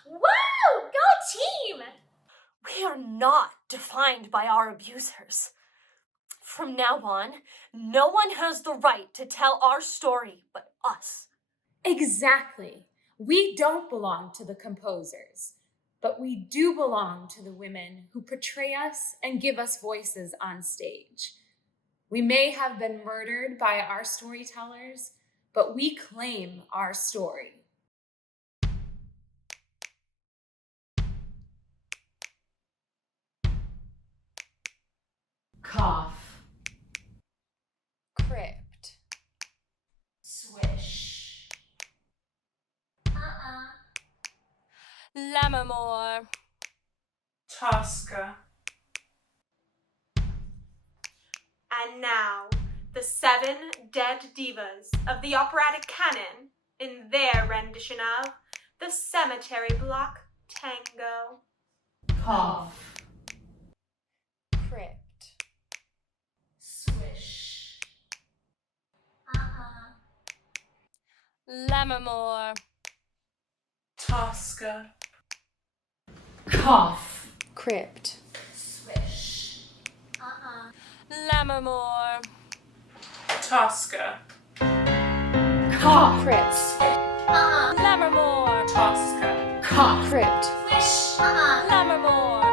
Woo! Go team! We are not defined by our abusers. From now on, no one has the right to tell our story but us. Exactly. We don't belong to the composers, but we do belong to the women who portray us and give us voices on stage. We may have been murdered by our storytellers, but we claim our story. Cough. Crypt. Swish. Lammermoor. Tosca. And now, the 7 dead divas of the operatic canon in their rendition of the Cemetery Block Tango. Cough. Crypt. Swish. Lammermoor. Tosca. Cough. Crypt. Swish. Lammermoor. Tosca. Cough. Crypt. Lammermoor. Tosca. Cough. Crypt. Lammermoor.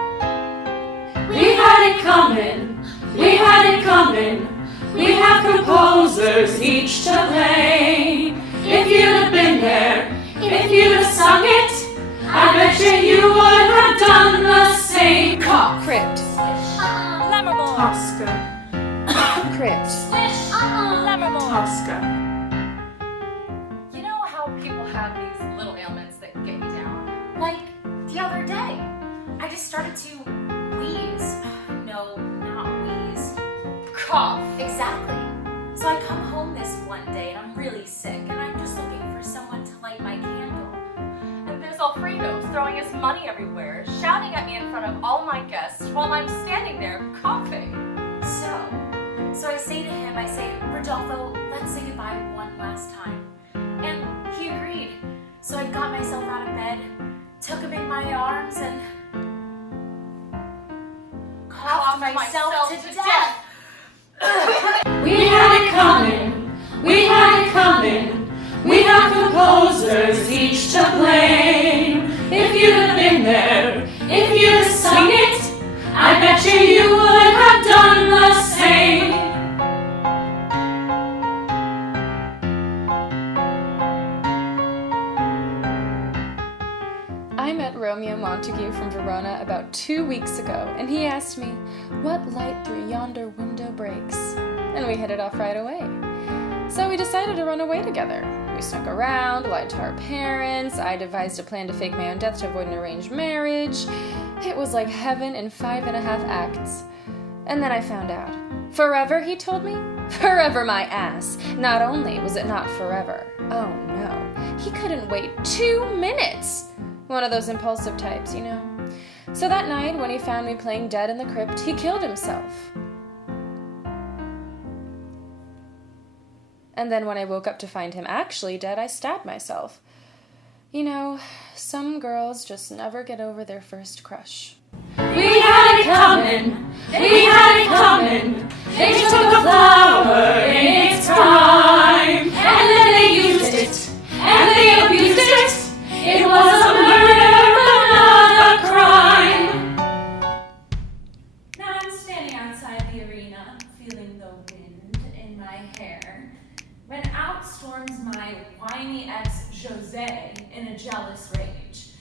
We had it coming. We had it coming. We have composers each to blame. If you'd have been there, if you'd have sung it, I bet you would have done the same. Cough. Crypt. Lammermoor. Tosca. Crypt. Lammermoor. Tosca. You know how just started to wheeze. No, not wheeze. Cough. Exactly. So I come home this one day and I'm really sick and I'm just looking for someone to light my candle. And there's Alfredo throwing his money everywhere, shouting at me in front of all my guests while I'm standing there coughing. So I say to him, Rodolfo, let's say goodbye one last time. And he agreed. So I got myself out of bed, took him in my arms, and coughed myself to death. We had it coming, we had it coming. We have composers each to blame. If you'd have been there, if you'd have sung it, I bet you would have done the same. I met Romeo Montague from Verona about 2 weeks ago, and he asked me, "What light through yonder window breaks?" And we hit it off right away. So we decided to run away together. We snuck around, lied to our parents, I devised a plan to fake my own death to avoid an arranged marriage. It was like heaven in 5.5 acts. And then I found out. Forever, he told me? Forever my ass. Not only was it not forever, oh no, he couldn't wait 2 minutes. One of those impulsive types, you know. So that night, when he found me playing dead in the crypt, he killed himself. And then when I woke up to find him actually dead, I stabbed myself. You know, some girls just never get over their first crush. We had it coming, we had it coming. They took a flower in its prime, and then they used it, and they abused it. It was a murder, but not a crime. Now I'm standing outside the arena, feeling the wind in my hair, when out storms my whiny ex Jose in a jealous rage.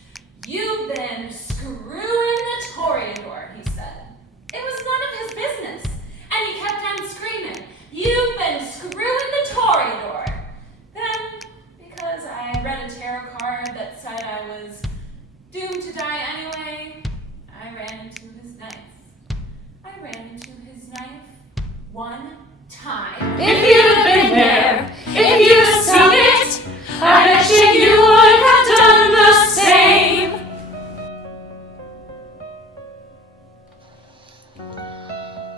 "You've been screwing the Toreador," he said. It was none of his business, and he kept on screaming, "You've been screwing the Toreador." Then, because I read a tarot card that said I was doomed to die anyway, I ran into his knife. One time. If you'd have been there, if you'd have sung it, I bet you would have done the same.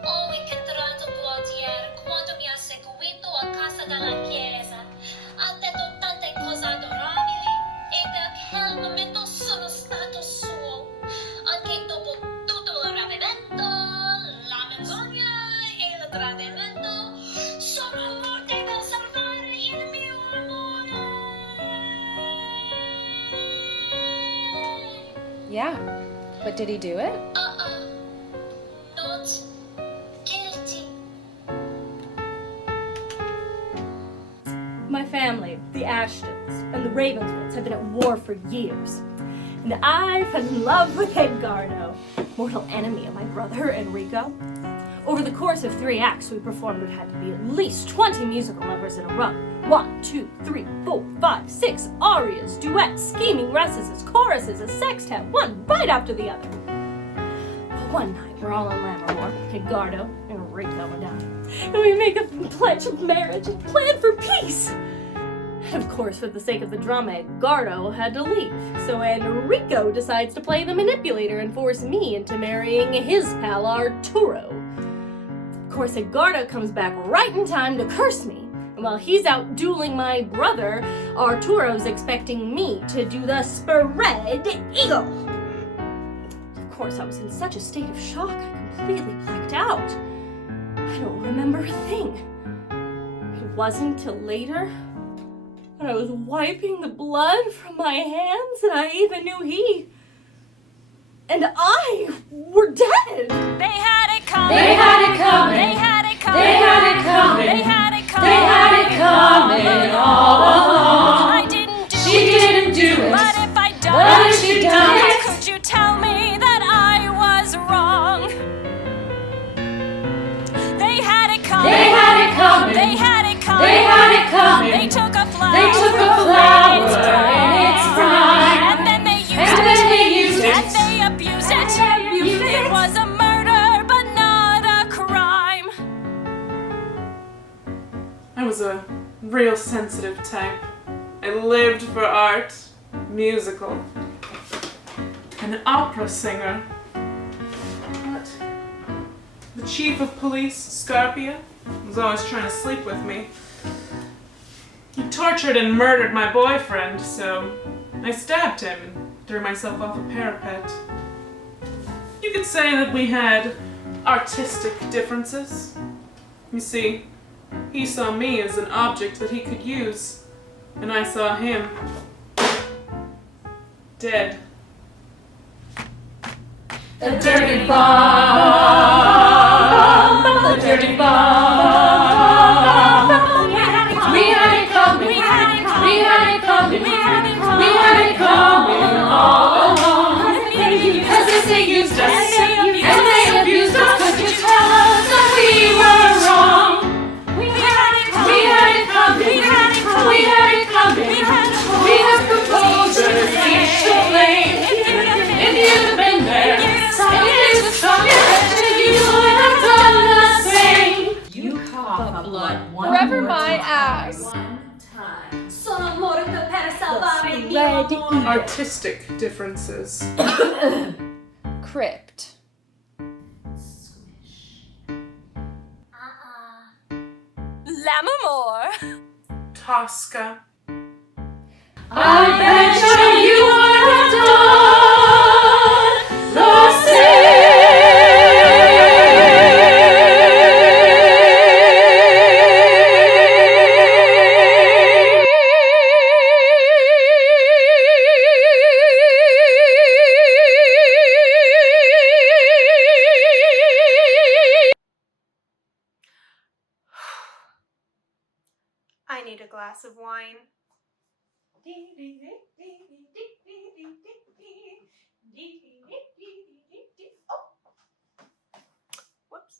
Ho incontrato Claudier quando mi ha seguito a casa della chiesa. Ha detto tante cose adorabili e da quel momento sono stato suo. Anche dopo tutto il rapimento, la menzogna e il tradimento, sono morte per salvare il mio amore. Yeah, but did he do it? Not guilty. My family, the Ashtons, and the Ravenswoods have been at war for years. And I fell in love with Edgardo, mortal enemy of my brother Enrico. Over the course of 3 acts, we performed what had to be at least 20 musical numbers in a row. 1, 2, 3, 4, 5, 6 arias, duets, scheming recesses, choruses, a sextet, one right after the other. But one night, we're all in Lammermoor, Edgardo, Enrico, and I, and we make a pledge of marriage and plan for peace. And of course, for the sake of the drama, Edgardo had to leave, so Enrico decides to play the manipulator and force me into marrying his pal Arturo. Of course, Edgardo comes back right in time to curse me, and while he's out dueling my brother, Arturo's expecting me to do the spread eagle. Of course, I was in such a state of shock, I completely blacked out. I don't remember a thing. It wasn't till later, when I was wiping the blood from my hands, that I even knew he and I were dead. They had it coming. They had it coming. They had it coming. They had it coming. They had it coming. They had it coming all along. I didn't do She it. didn't do it. But if I done But it, if she done it, could you tell me that I was wrong? They had it coming. They had it coming. They had it coming. They had it coming. They took a flower. They took a flower in its prime. And then they used And it. then they used it. And they abused it. Real sensitive type. I lived for art, musical, an opera singer. What? The chief of police, Scarpia, was always trying to sleep with me. He tortured and murdered my boyfriend, so I stabbed him and threw myself off a parapet. You could say that we had artistic differences. You see, he saw me as an object that he could use, and I saw him dead. The dirty bomb, the dirty bomb. We had it coming, we had it coming, we had it coming all along. Because they used us, and they abused us. Could you tell us that we were wrong? We had it coming, we had it coming. We have proposed to the lane. If you'd have been there, and it's a song that you would have done the same. You cough up blood one Forever more my time. ass. One time. Sono morto per salvare il mio amore. Artistic differences. Crypt. Lammermoor. Tosca. I bet you would have done the I need a glass of wine. Oh. Whoops.